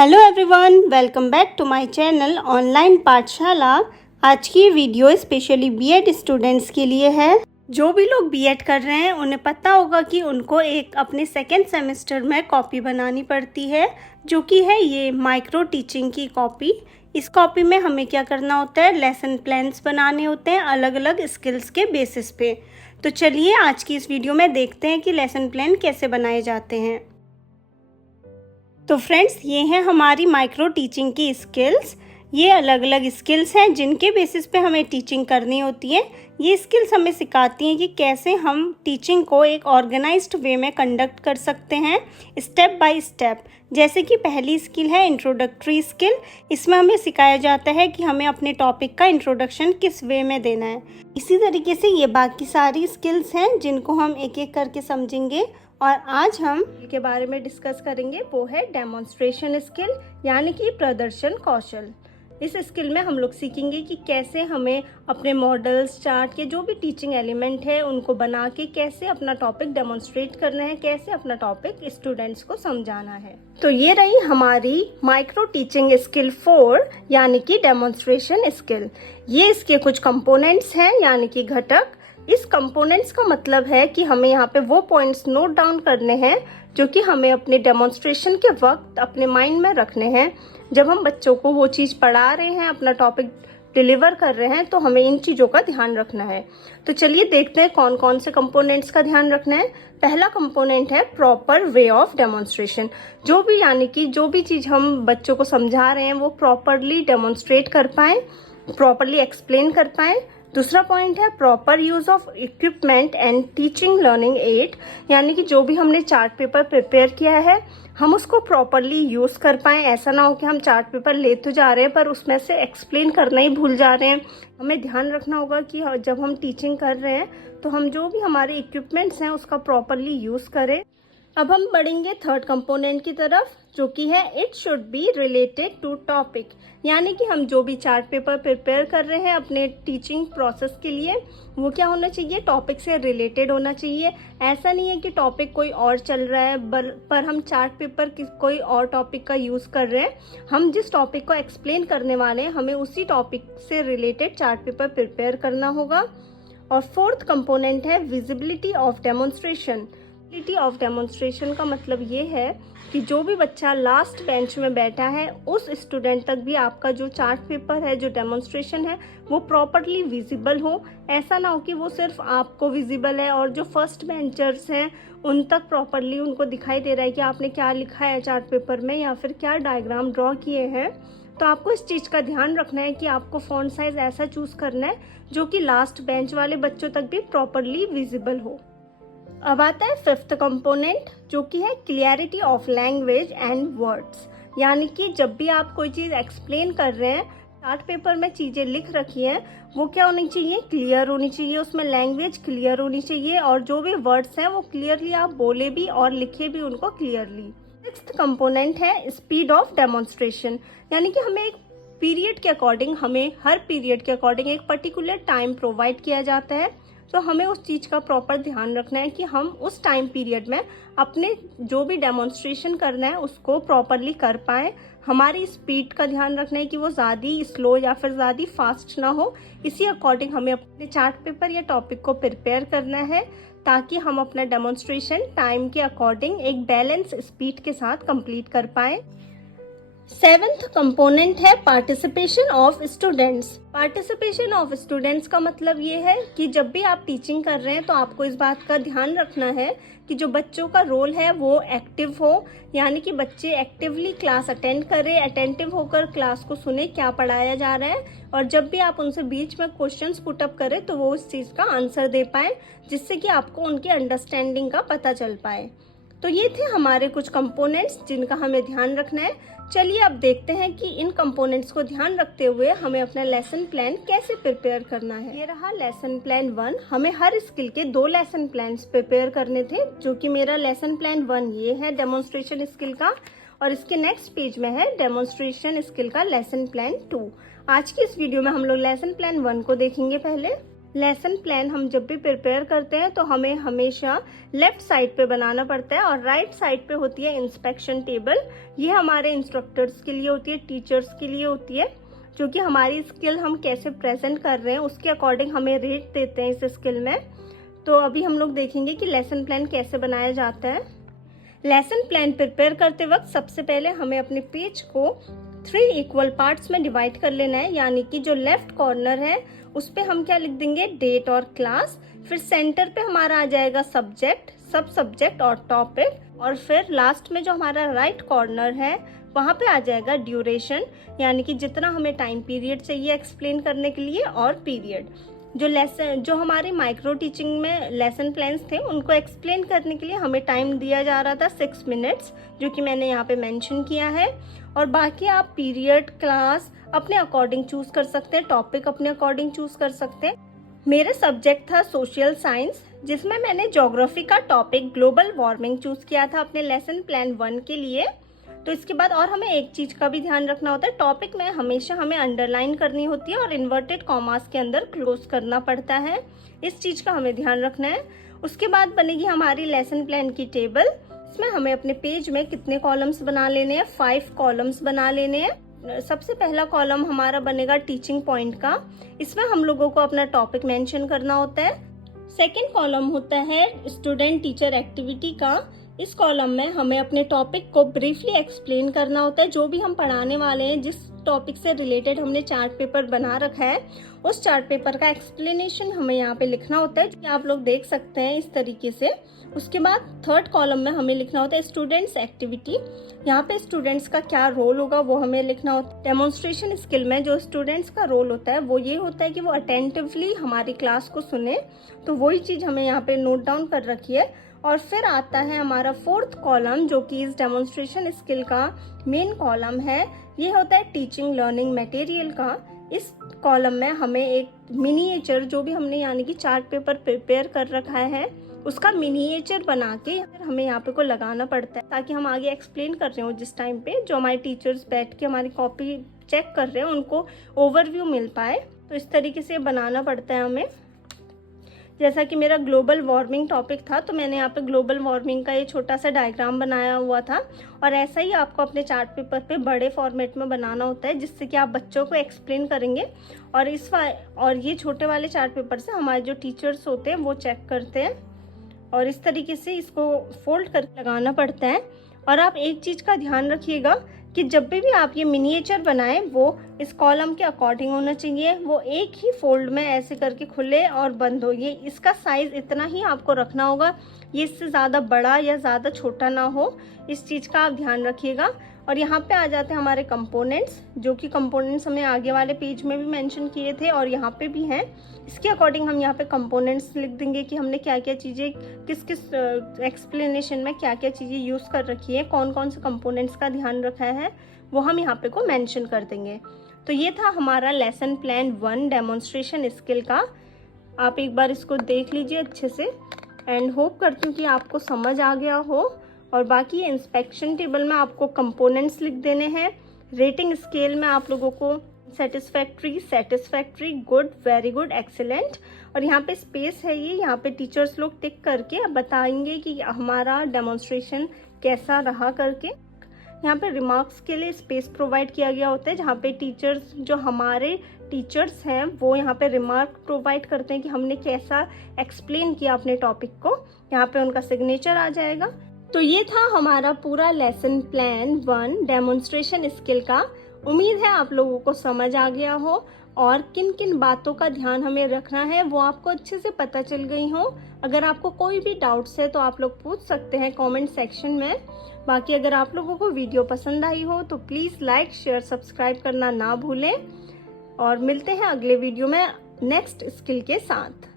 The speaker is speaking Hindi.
Hello everyone, welcome back to my channel online Pathshala. आज की वीडियो स्पेशली बीएड स्टूडेंट्स के लिए है। जो भी लोग बीएड कर रहे हैं उन्हें पता होगा कि उनको एक अपने सेकेंड सेमेस्टर में कॉपी बनानी पड़ती है, जो कि है ये माइक्रो टीचिंग की कॉपी। इस कॉपी में हमें क्या करना होता है, लेसन प्लान्स बनाने होते हैं अलग अलग स्किल्स के बेसिस पे। तो चलिए आज की इस वीडियो में देखते हैं कि लेसन प्लान कैसे बनाए जाते हैं। तो फ्रेंड्स, ये हैं हमारी माइक्रो टीचिंग की स्किल्स। ये अलग अलग स्किल्स हैं जिनके बेसिस पे हमें टीचिंग करनी होती है। ये स्किल्स हमें सिखाती हैं कि कैसे हम टीचिंग को एक ऑर्गेनाइज्ड वे में कंडक्ट कर सकते हैं, स्टेप बाय स्टेप। जैसे कि पहली स्किल है इंट्रोडक्टरी स्किल। इसमें हमें सिखाया जाता है कि हमें अपने टॉपिक का इंट्रोडक्शन किस वे में देना है। इसी तरीके से ये बाकी सारी स्किल्स हैं जिनको हम एक एक करके समझेंगे। और आज हम के बारे में डिस्कस करेंगे, वो है डेमोन्स्ट्रेशन स्किल, यानी कि प्रदर्शन कौशल। इस स्किल में हम लोग सीखेंगे कि कैसे हमें अपने मॉडल्स, चार्ट के जो भी टीचिंग एलिमेंट है उनको बना के कैसे अपना टॉपिक डेमोन्स्ट्रेट करना है, कैसे अपना टॉपिक स्टूडेंट्स को समझाना है। तो ये रही हमारी माइक्रो टीचिंग स्किल 4, यानी कि डेमोन्स्ट्रेशन स्किल। ये इसके कुछ कंपोनेंट्स हैं, यानी कि घटक। इस कंपोनेंट्स का मतलब है कि हमें यहाँ पे वो पॉइंट्स नोट डाउन करने हैं जो कि हमें अपने डेमोन्स्ट्रेशन के वक्त अपने माइंड में रखने हैं। जब हम बच्चों को वो चीज़ पढ़ा रहे हैं, अपना टॉपिक डिलीवर कर रहे हैं, तो हमें इन चीज़ों का ध्यान रखना है। तो चलिए देखते हैं कौन कौन से कंपोनेंट्स का ध्यान रखना है। पहला कंपोनेंट है प्रॉपर वे ऑफ डेमोन्स्ट्रेशन। जो भी, यानी कि जो भी चीज़ हम बच्चों को समझा रहे हैं वो प्रॉपरली डेमोन्स्ट्रेट कर पाएँ, प्रॉपरली एक्सप्लेन कर पाएँ। दूसरा पॉइंट है proper use of equipment and teaching learning aid, यानी कि जो भी हमने चार्ट पेपर प्रिपेयर किया है हम उसको प्रॉपरली यूज कर पाएँ। ऐसा ना हो कि हम चार्ट पेपर ले तो जा रहे हैं पर उसमें से एक्सप्लेन करना ही भूल जा रहे हैं। हमें ध्यान रखना होगा कि जब हम टीचिंग कर रहे हैं तो हम जो भी हमारे इक्विपमेंट्स हैं उसका प्रॉपरली यूज करें। अब हम बढ़ेंगे थर्ड कंपोनेंट की तरफ, जो कि है it should be related to topic, यानी कि हम जो भी चार्ट पेपर प्रिपेयर कर रहे हैं अपने टीचिंग प्रोसेस के लिए, वो क्या होना चाहिए, टॉपिक से रिलेटेड होना चाहिए। ऐसा नहीं है कि टॉपिक कोई और चल रहा है पर हम चार्ट पेपर कोई और टॉपिक का यूज़ कर रहे हैं। हम जिस टॉपिक को एक्सप्लेन करने वाले हैं हमें उसी टॉपिक से रिलेटेड चार्ट पेपर प्रिपेयर करना होगा। और फोर्थ कंपोनेंट है visibility of demonstration. Visibility of demonstration का मतलब ये है कि जो भी बच्चा लास्ट बेंच में बैठा है उस स्टूडेंट तक भी आपका जो चार्ट पेपर है, जो डेमोन्स्ट्रेशन है, वो प्रॉपरली विजिबल हो। ऐसा ना हो कि वो सिर्फ आपको विजिबल है और जो फर्स्ट बेंचर्स हैं उन तक प्रॉपरली उनको दिखाई दे रहा है कि आपने क्या लिखा है चार्ट पेपर में या फिर क्या डायग्राम ड्रॉ किए हैं। तो आपको इस चीज़ का ध्यान रखना है कि आपको फॉन्ट साइज ऐसा चूज़ करना है जो कि लास्ट बेंच वाले बच्चों तक भी प्रॉपरली विजिबल हो। अब आता है फिफ्थ कंपोनेंट, जो कि है clarity of language and words, यानी कि जब भी आप कोई चीज़ एक्सप्लेन कर रहे हैं, चार्ट पेपर में चीज़ें लिख रखी हैं, वो क्या होनी चाहिए, क्लियर होनी चाहिए, उसमें लैंग्वेज क्लियर होनी चाहिए और जो भी वर्ड्स हैं वो क्लियरली आप बोले भी और लिखे भी उनको क्लियरली। सिक्स्थ कंपोनेंट है स्पीड ऑफ डेमोन्स्ट्रेशन, यानी कि हमें एक पीरियड के अकॉर्डिंग, हमें हर पीरियड के अकॉर्डिंग एक पर्टिकुलर टाइम प्रोवाइड किया जाता है। तो हमें उस चीज़ का प्रॉपर ध्यान रखना है कि हम उस टाइम पीरियड में अपने जो भी डेमोन्स्ट्रेशन करना है उसको प्रॉपरली कर पाएँ। हमारी स्पीड का ध्यान रखना है कि वो ज़्यादा स्लो या फिर ज़्यादा फास्ट ना हो। इसी अकॉर्डिंग हमें अपने चार्ट पेपर या टॉपिक को प्रिपेयर करना है ताकि हम अपना डेमोन्स्ट्रेशन टाइम के अकॉर्डिंग एक बैलेंस स्पीड के साथ कंप्लीट कर पाएँ। सेवेंथ कंपोनेंट है participation of students. Participation of students का मतलब ये है कि जब भी आप टीचिंग कर रहे हैं तो आपको इस बात का ध्यान रखना है कि जो बच्चों का रोल है वो एक्टिव हो, यानी कि बच्चे एक्टिवली क्लास अटेंड करें, अटेंटिव होकर क्लास को सुने क्या पढ़ाया जा रहा है। और जब भी आप उनसे बीच में क्वेश्चंस पुटअप करें तो वो उस चीज़ का आंसर दे पाएँ, जिससे कि आपको उनकी अंडरस्टैंडिंग का पता चल पाए। तो ये थे हमारे कुछ कंपोनेंट्स जिनका हमें ध्यान रखना है। चलिए अब देखते हैं कि इन कंपोनेंट्स को ध्यान रखते हुए हमें अपना लेसन प्लान कैसे प्रिपेयर करना है। ये रहा लेसन प्लान 1। हमें हर स्किल के 2 लेसन प्लान्स प्रिपेयर करने थे, जो कि मेरा लेसन प्लान 1 ये है डेमोन्स्ट्रेशन स्किल का, और इसके नेक्स्ट पेज में है डेमोन्स्ट्रेशन स्किल का लेसन प्लान 2। आज की इस वीडियो में हम लोग लेसन प्लान 1 को देखेंगे पहले। लेसन प्लान हम जब भी प्रिपेयर करते हैं तो हमें हमेशा लेफ्ट साइड पे बनाना पड़ता है और राइट साइड पे होती है इंस्पेक्शन टेबल। ये हमारे इंस्ट्रक्टर्स के लिए होती है, टीचर्स के लिए होती है, जो कि हमारी स्किल हम कैसे प्रेजेंट कर रहे हैं उसके अकॉर्डिंग हमें रेट देते हैं इस स्किल में। तो अभी हम लोग देखेंगे कि लेसन प्लान कैसे बनाया जाता है। लेसन प्लान प्रिपेयर करते वक्त सबसे पहले हमें अपने पेज को 3 इक्वल पार्ट्स में डिवाइड कर लेना है, यानी कि जो लेफ्ट कॉर्नर है उस पे हम क्या लिख देंगे, डेट और क्लास। फिर सेंटर पे हमारा आ जाएगा सब्जेक्ट, सब सब्जेक्ट और टॉपिक, और फिर लास्ट में जो हमारा राइट कॉर्नर है वहाँ पे आ जाएगा ड्यूरेशन, यानी कि जितना हमें टाइम पीरियड चाहिए एक्सप्लेन करने के लिए, और पीरियड। जो हमारे माइक्रो टीचिंग में लेसन प्लान्स थे उनको एक्सप्लेन करने के लिए हमें टाइम दिया जा रहा था 6 मिनट्स, जो कि मैंने यहाँ पे मेंशन किया है। और बाकी आप पीरियड, क्लास अपने अकॉर्डिंग चूज कर सकते हैं, टॉपिक अपने अकॉर्डिंग चूज कर सकते हैं। मेरा सब्जेक्ट था सोशल साइंस, जिसमें मैंने ज्योग्राफी का टॉपिक ग्लोबल वार्मिंग चूज किया था अपने लेसन प्लान 1 के लिए। तो इसके बाद और हमें एक चीज का भी ध्यान रखना होता है, टॉपिक में हमेशा हमें अंडरलाइन करनी होती है और इन्वर्टेड कॉमास के अंदर क्लोज करना पड़ता है, इस चीज का हमें ध्यान रखना है। उसके बाद बनेगी हमारी लेसन प्लान की टेबल। इसमें हमें अपने पेज में कितने कॉलम्स बना लेने हैं, 5 कॉलम्स बना लेने हैं। सबसे पहला कॉलम हमारा बनेगा टीचिंग पॉइंट का, इसमें हम लोगों को अपना टॉपिक मेंशन करना होता है। सेकेंड कॉलम होता है स्टूडेंट टीचर एक्टिविटी का, इस कॉलम में हमें अपने टॉपिक को ब्रीफली एक्सप्लेन करना होता है, जो भी हम पढ़ाने वाले हैं, जिस टॉपिक से रिलेटेड हमने चार्ट पेपर बना रखा है उस चार्ट पेपर का एक्सप्लेनेशन हमें यहाँ पे लिखना होता है, जो आप लोग देख सकते हैं इस तरीके से। उसके बाद थर्ड कॉलम में हमें लिखना होता है स्टूडेंट्स एक्टिविटी, यहाँ पे स्टूडेंट्स का क्या रोल होगा वो हमें लिखना होता है। डेमोन्स्ट्रेशन स्किल में जो स्टूडेंट्स का रोल होता है वो ये होता है कि वो अटेंटिवली हमारी क्लास को सुने, तो वही चीज़ हमें यहाँ पे नोट डाउन कर रखी है। और फिर आता है हमारा फोर्थ कॉलम, जो कि इस डेमोन्स्ट्रेशन स्किल का मेन कॉलम है, ये होता है टीचिंग लर्निंग मटेरियल का। इस कॉलम में हमें एक मिनिएचर, जो भी हमने यानी कि चार्ट पेपर प्रिपेयर कर रखा है उसका मिनिएचर बना के हमें यहाँ पे को लगाना पड़ता है, ताकि हम आगे एक्सप्लेन कर रहे हो जिस टाइम पे जो हमारे टीचर्स बैठ के हमारी कॉपी चेक कर रहे हैं उनको ओवरव्यू मिल पाए। तो इस तरीके से बनाना पड़ता है हमें। जैसा कि मेरा ग्लोबल वार्मिंग टॉपिक था तो मैंने यहाँ पे ग्लोबल वार्मिंग का ये छोटा सा डायग्राम बनाया हुआ था, और ऐसा ही आपको अपने चार्ट पेपर पे बड़े फॉर्मेट में बनाना होता है, जिससे कि आप बच्चों को एक्सप्लेन करेंगे और ये छोटे वाले चार्ट पेपर से हमारे जो टीचर्स होते हैं वो चेक करते हैं, और इस तरीके से इसको फोल्ड करके लगाना पड़ता है। और आप एक चीज़ का ध्यान रखिएगा कि जब भी आप ये मिनिएचर बनाएं वो इस कॉलम के अकॉर्डिंग होना चाहिए, वो एक ही फोल्ड में ऐसे करके खुले और बंद हो। ये इसका साइज़ इतना ही आपको रखना होगा, ये इससे ज़्यादा बड़ा या ज़्यादा छोटा ना हो, इस चीज़ का आप ध्यान रखिएगा। और यहाँ पे आ जाते हैं हमारे कंपोनेंट्स, जो कि कंपोनेंट्स हमने आगे वाले पेज में भी मेंशन किए थे और यहाँ पे भी हैं। इसके अकॉर्डिंग हम यहाँ पे कंपोनेंट्स लिख देंगे कि हमने क्या क्या चीज़ें किस किस एक्सप्लेनेशन में क्या क्या चीज़ें यूज़ कर रखी है, कौन कौन से कंपोनेंट्स का ध्यान रखा है वो हम यहाँ पे को मेंशन कर देंगे। तो ये था हमारा लेसन प्लान 1 डेमोन्स्ट्रेशन स्किल का। आप एक बार इसको देख लीजिए अच्छे से, एंड होप करती हूँ कि आपको समझ आ गया हो। और बाकी इंस्पेक्शन टेबल में आपको कंपोनेंट्स लिख देने हैं। रेटिंग स्केल में आप लोगों को satisfactory, good, very good, excellent, और यहाँ पे स्पेस है ये, यहाँ पे टीचर्स लोग टिक करके बताएंगे कि हमारा डेमोन्स्ट्रेशन कैसा रहा करके। यहाँ पे रिमार्क्स के लिए स्पेस प्रोवाइड किया गया होता है, जहाँ पे टीचर्स, जो हमारे टीचर्स हैं वो यहाँ पे रिमार्क प्रोवाइड करते हैं कि हमने कैसा एक्सप्लेन किया अपने टॉपिक को, यहाँ पे उनका सिग्नेचर आ जाएगा। तो ये था हमारा पूरा लेसन प्लान 1 डेमोन्स्ट्रेशन स्किल का। उम्मीद है आप लोगों को समझ आ गया हो और किन किन बातों का ध्यान हमें रखना है वो आपको अच्छे से पता चल गई हो। अगर आपको कोई भी डाउट्स है तो आप लोग पूछ सकते हैं कमेंट सेक्शन में। बाकी अगर आप लोगों को वीडियो पसंद आई हो तो प्लीज़ लाइक, शेयर, सब्सक्राइब करना ना भूलें, और मिलते हैं अगले वीडियो में नेक्स्ट स्किल के साथ।